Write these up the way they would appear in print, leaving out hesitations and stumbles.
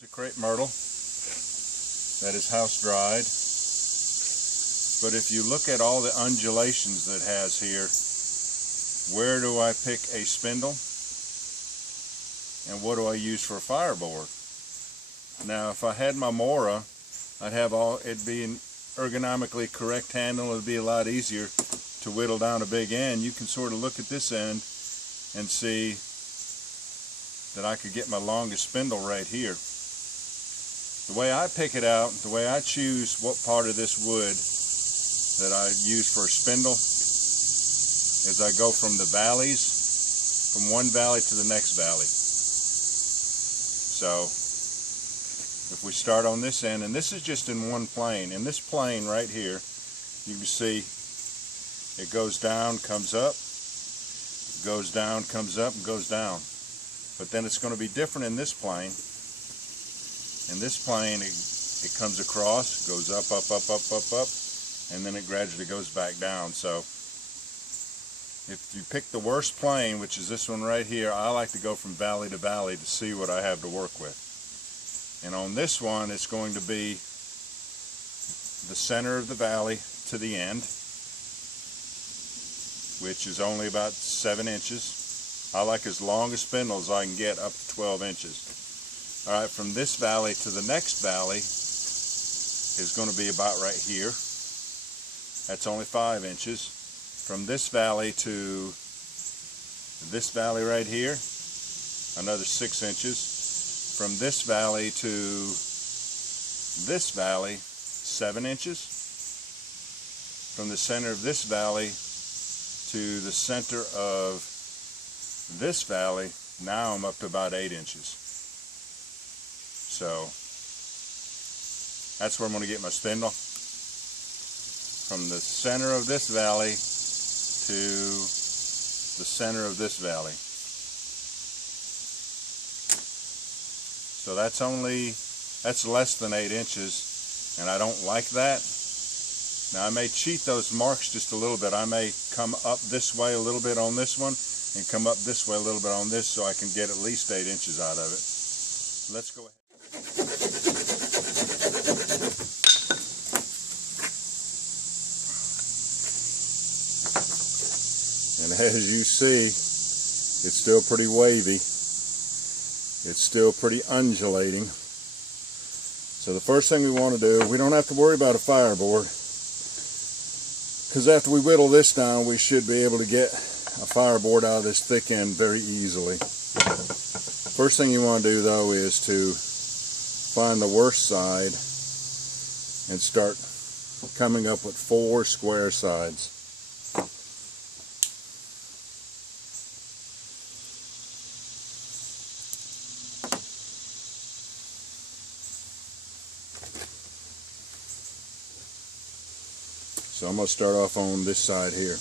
Use a crepe myrtle that is house dried. But if you look at all the undulations that it has here, where do I pick a spindle? And what do I use for a fireboard? Now, if I had my Mora, I'd have it'd be an ergonomically correct handle. It'd be a lot easier to whittle down a big end. You can sort of look at this end and see that I could get my longest spindle right here. The way I pick it out, the way I choose what part of this wood that I use for a spindle is I go from the valleys, from one valley to the next valley. So if we start on this end, and this is just in one plane, in this plane right here, you can see it goes down, comes up, goes down, comes up, and goes down. But then it's going to be different in this plane. In this plane, it comes across, goes up, up, up, up, up, up, and then it gradually goes back down. So if you pick the worst plane, which is this one right here, I like to go from valley to valley to see what I have to work with. And on this one, it's going to be the center of the valley to the end, which is only about 7 inches. I like as long a spindle as I can get, up to 12 inches. All right, from this valley to the next valley is going to be about right here. That's only 5 inches. From this valley to this valley right here, another 6 inches. From this valley to this valley, 7 inches. From the center of this valley to the center of this valley, now I'm up to about 8 inches. So that's where I'm going to get my spindle. From the center of this valley to the center of this valley. So that's less than 8 inches, and I don't like that. Now I may cheat those marks just a little bit. I may come up this way a little bit on this one and come up this way a little bit on this, so I can get at least 8 inches out of it. Let's go ahead. And as you see, it's still pretty wavy. It's still pretty undulating. So the first thing we want to do, we don't have to worry about a fireboard, because after we whittle this down, we should be able to get a fireboard out of this thick end very easily. First thing you want to do, though, is to find the worst side and start coming up with 4 square sides. So I'm going to start off on this side here.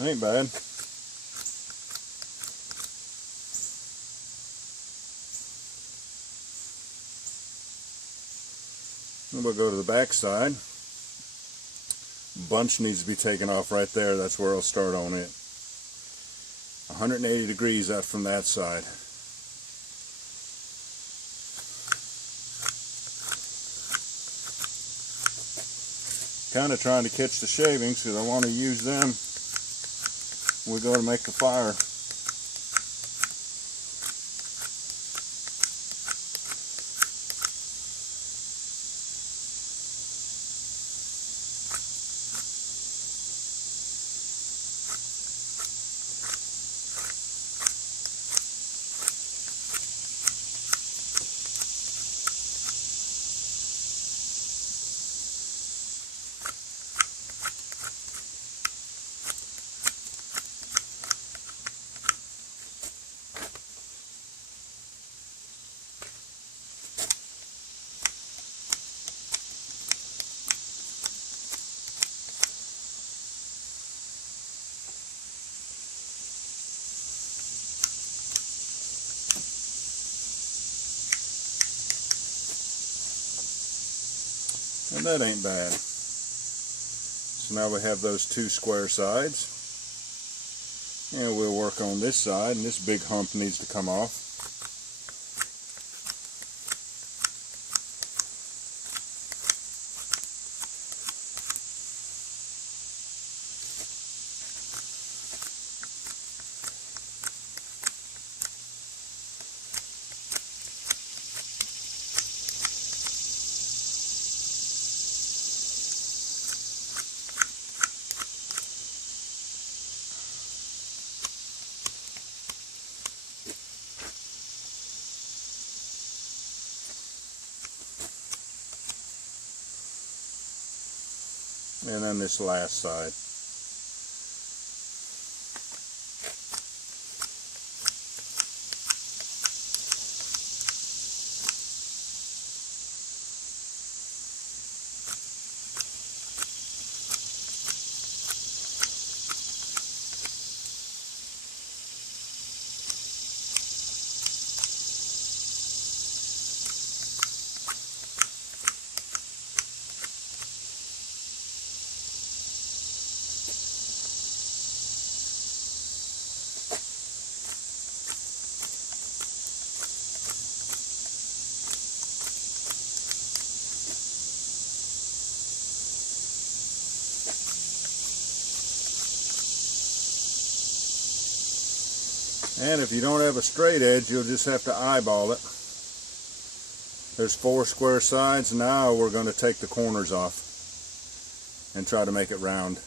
Ain't bad. Then we'll go to the back side. Bunch needs to be taken off right there. That's where I'll start on it. 180 degrees out from that side. Kind of trying to catch the shavings because I want to use them when we go to make the fire. But that ain't bad. So now we have those two square sides. And we'll work on this side, and this big hump needs to come off. And then this last side. And if you don't have a straight edge, you'll just have to eyeball it. There's 4 square sides. Now we're going to take the corners off and try to make it round.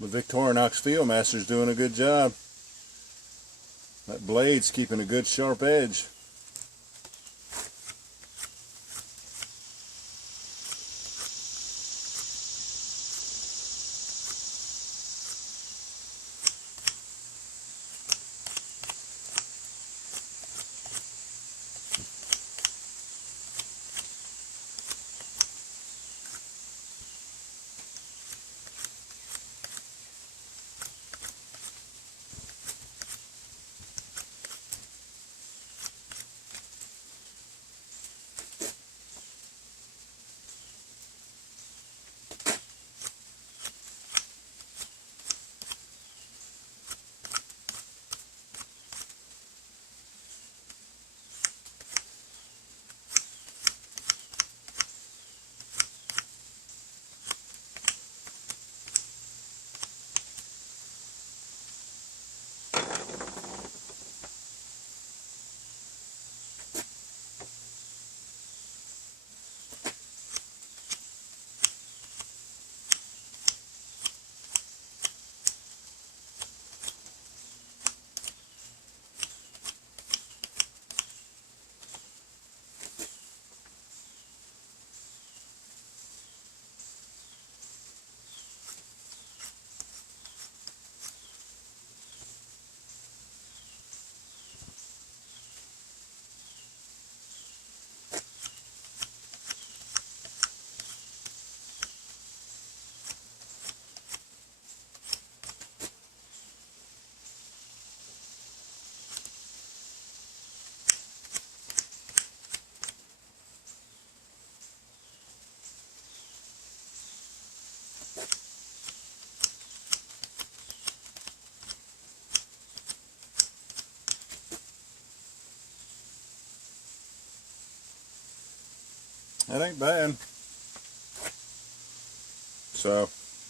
The Victorinox Fieldmaster is doing a good job. That blade's keeping a good sharp edge. That ain't bad. So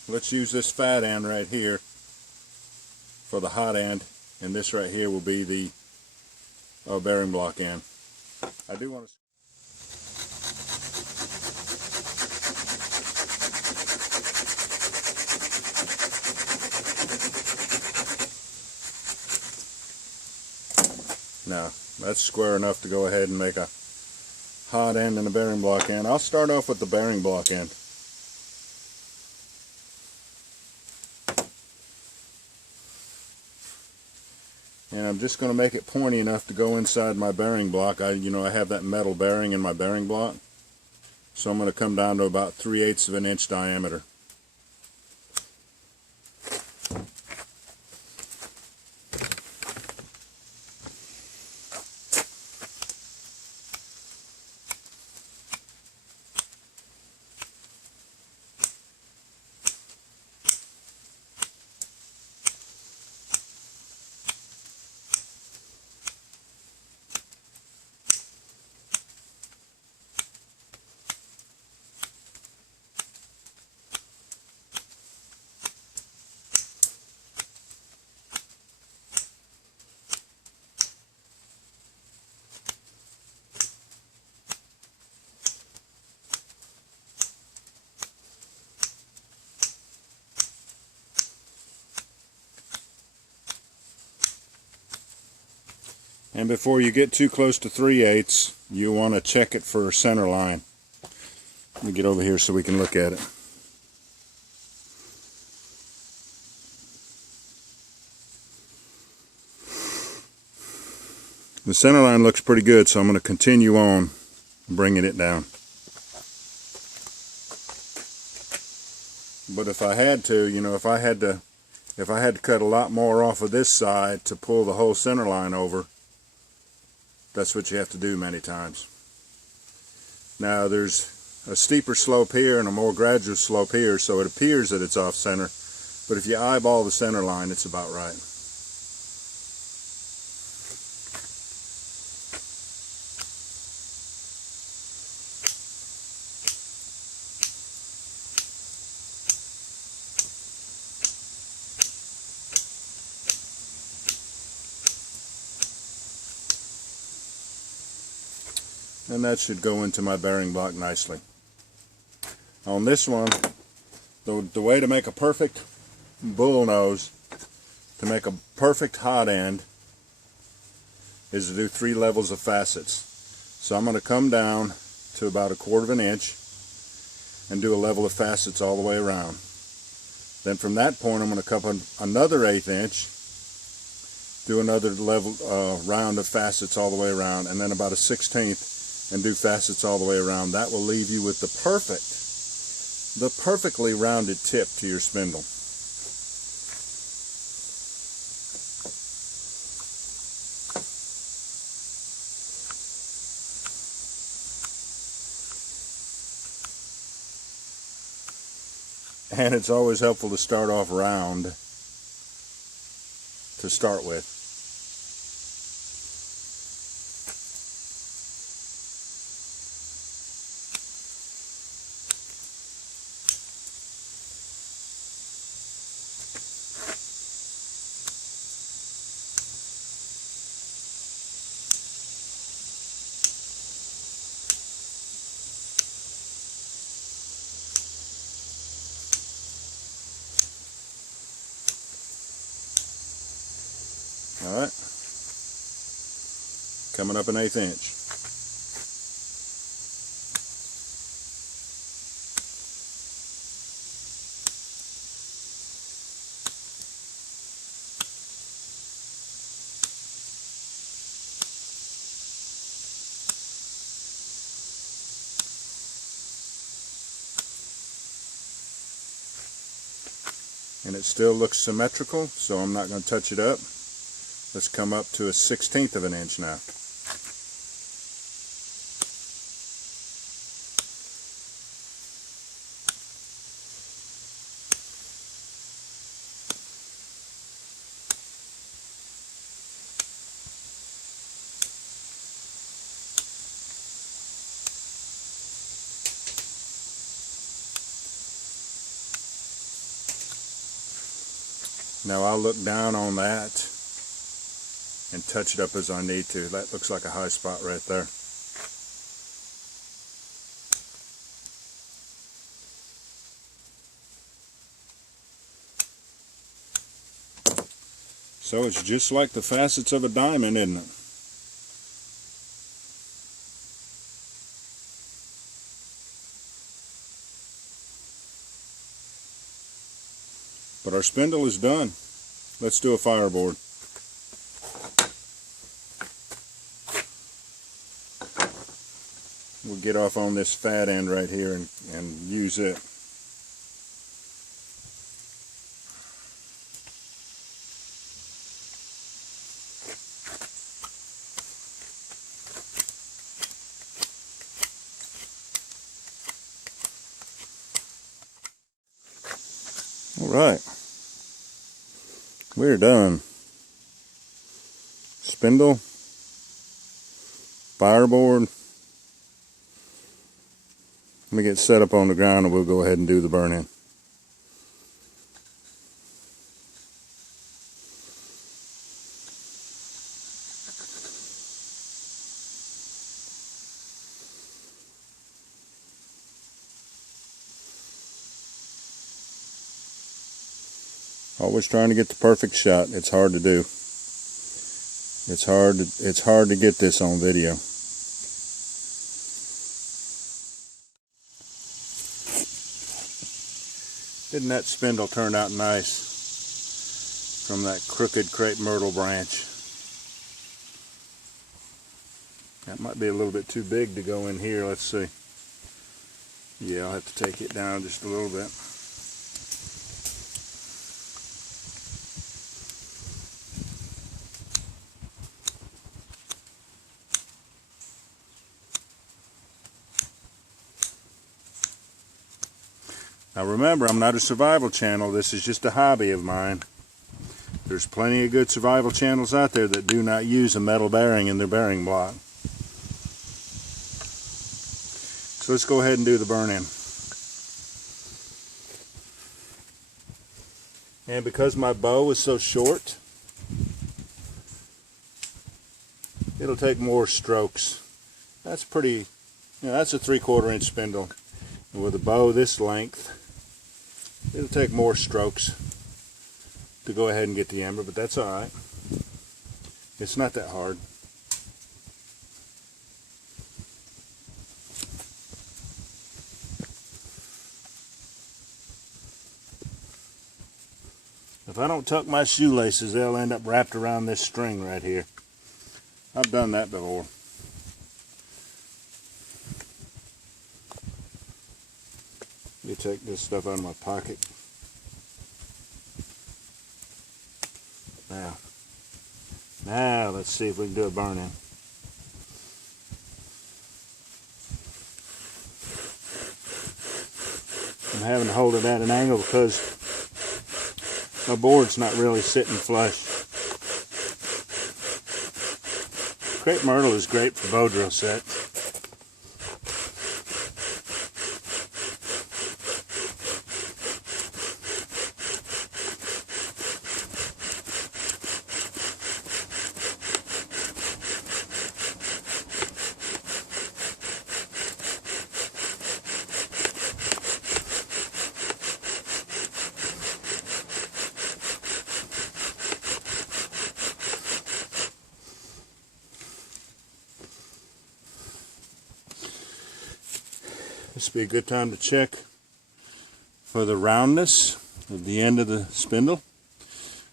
let's use this fat end right here for the hot end, and this right here will be the bearing block end. I do want to. Now that's square enough to go ahead and make a hot end and a bearing block end. I'll start off with the bearing block end. And I'm just going to make it pointy enough to go inside my bearing block. I have that metal bearing in my bearing block. So I'm going to come down to about 3/8 of an inch diameter. And before you get too close to 3/8, you want to check it for center line. Let me get over here so we can look at it. The center line looks pretty good, so I'm going to continue on bringing it down. But if I had to, if I had to cut a lot more off of this side to pull the whole center line over, that's what you have to do many times. Now there's a steeper slope here and a more gradual slope here, so it appears that it's off center, but if you eyeball the center line, it's about right. And that should go into my bearing block nicely. On this one, the way to make a perfect bull nose, to make a perfect hot end, is to do 3 levels of facets. So I'm going to come down to about 1/4 of an inch and do a level of facets all the way around. Then from that point I'm going to come another 1/8 inch, do another level round of facets all the way around, and then about a 1/16 and do facets all the way around. That will leave you with the perfectly rounded tip to your spindle. And it's always helpful to start off round to start with. Alright, coming up 1/8 inch. And it still looks symmetrical, so I'm not going to touch it up. Let's come up to a 1/16 of an inch now. Now I'll look down on that and touch it up as I need to. That looks like a high spot right there. So it's just like the facets of a diamond, isn't it? But our spindle is done. Let's do a fireboard. We'll get off on this fat end right here and use it. Alright, we're done. Spindle, fireboard. Let me get set up on the ground and we'll go ahead and do the burn-in. Always trying to get the perfect shot. It's hard to do. It's hard to get this on video. Didn't that spindle turn out nice from that crooked crepe myrtle branch? That might be a little bit too big to go in here. Let's see. Yeah, I'll have to take it down just a little bit. Now remember, I'm not a survival channel. This is just a hobby of mine. There's plenty of good survival channels out there that do not use a metal bearing in their bearing block. So let's go ahead and do the burn-in. And because my bow is so short, it'll take more strokes. That's pretty, that's a 3/4 inch spindle. And with a bow this length, it'll take more strokes to go ahead and get the ember, but that's alright. It's not that hard. If I don't tuck my shoelaces, they'll end up wrapped around this string right here. I've done that before. Let me take this stuff out of my pocket. Now let's see if we can do a burn-in. I'm having to hold it at an angle because my board's not really sitting flush. Crepe myrtle is great for bow drill set. This would be a good time to check for the roundness of the end of the spindle,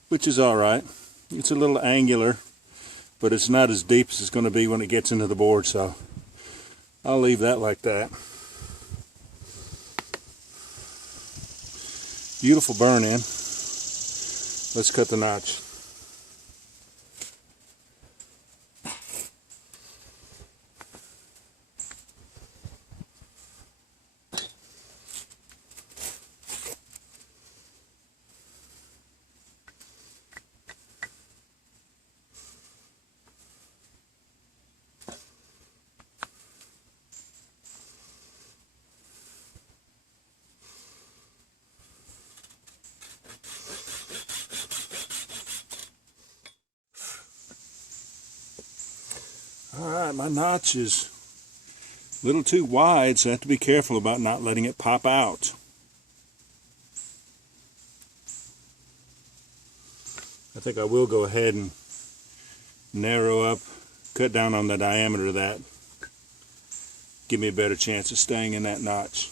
which is alright. It's a little angular, but it's not as deep as it's going to be when it gets into the board, so I'll leave that like that. Beautiful burn-in. Let's cut the notch. Alright, my notch is a little too wide, so I have to be careful about not letting it pop out. I think I will go ahead and narrow up, cut down on the diameter of that. Give me a better chance of staying in that notch.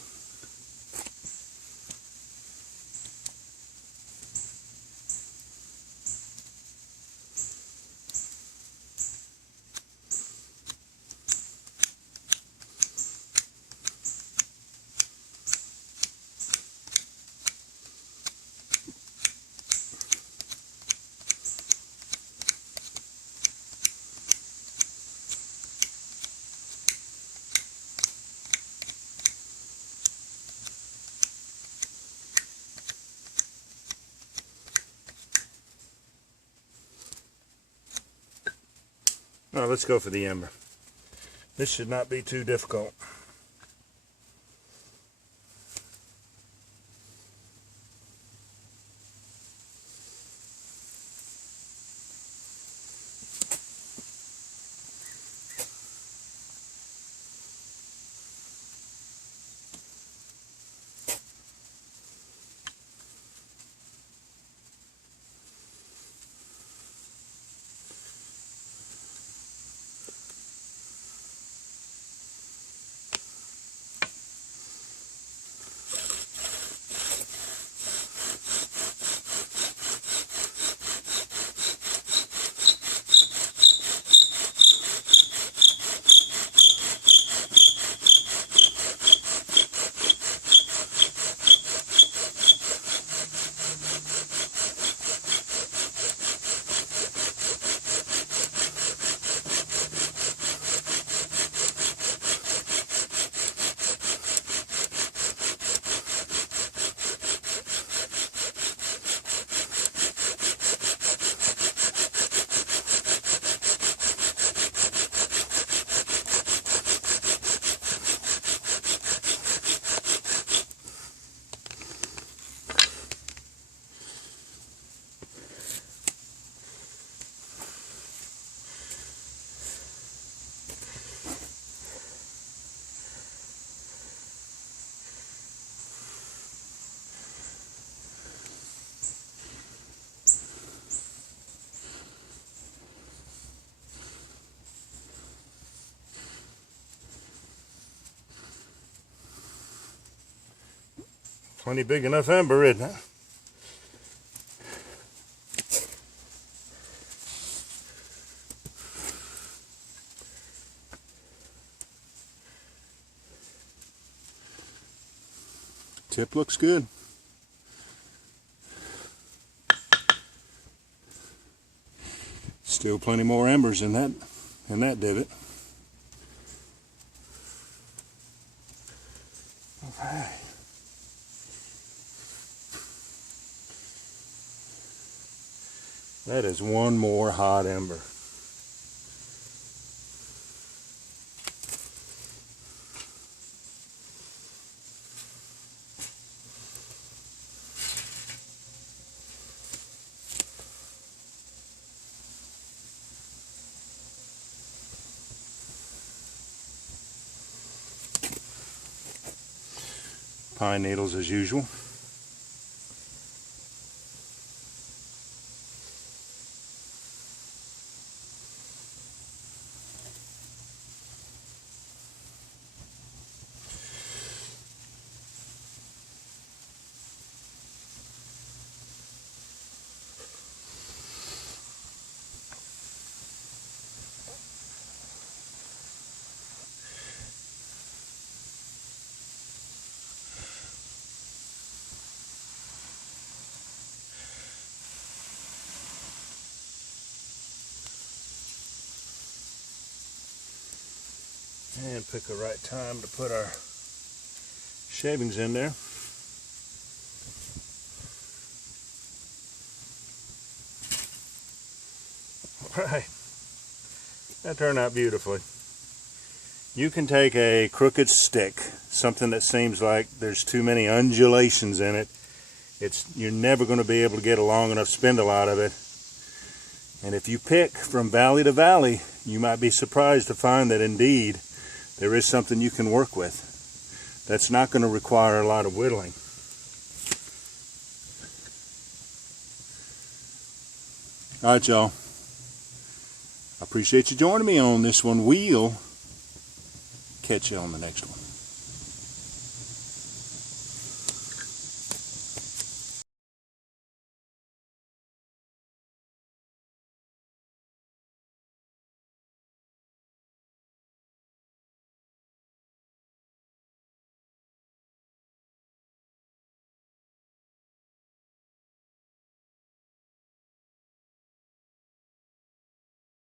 Now let's go for the ember. This should not be too difficult. Plenty big enough ember, isn't it? Tip looks good. Still plenty more embers in that divot. Okay. That is one more hot ember. Pine needles as usual. And pick a right time to put our shavings in there. Alright, that turned out beautifully. You can take a crooked stick, something that seems like there's too many undulations in it. You're never going to be able to get a long enough spindle out of it. And if you pick from valley to valley, you might be surprised to find that indeed there is something you can work with that's not going to require a lot of whittling. Alright, y'all. I appreciate you joining me on this one. We'll catch you on the next one.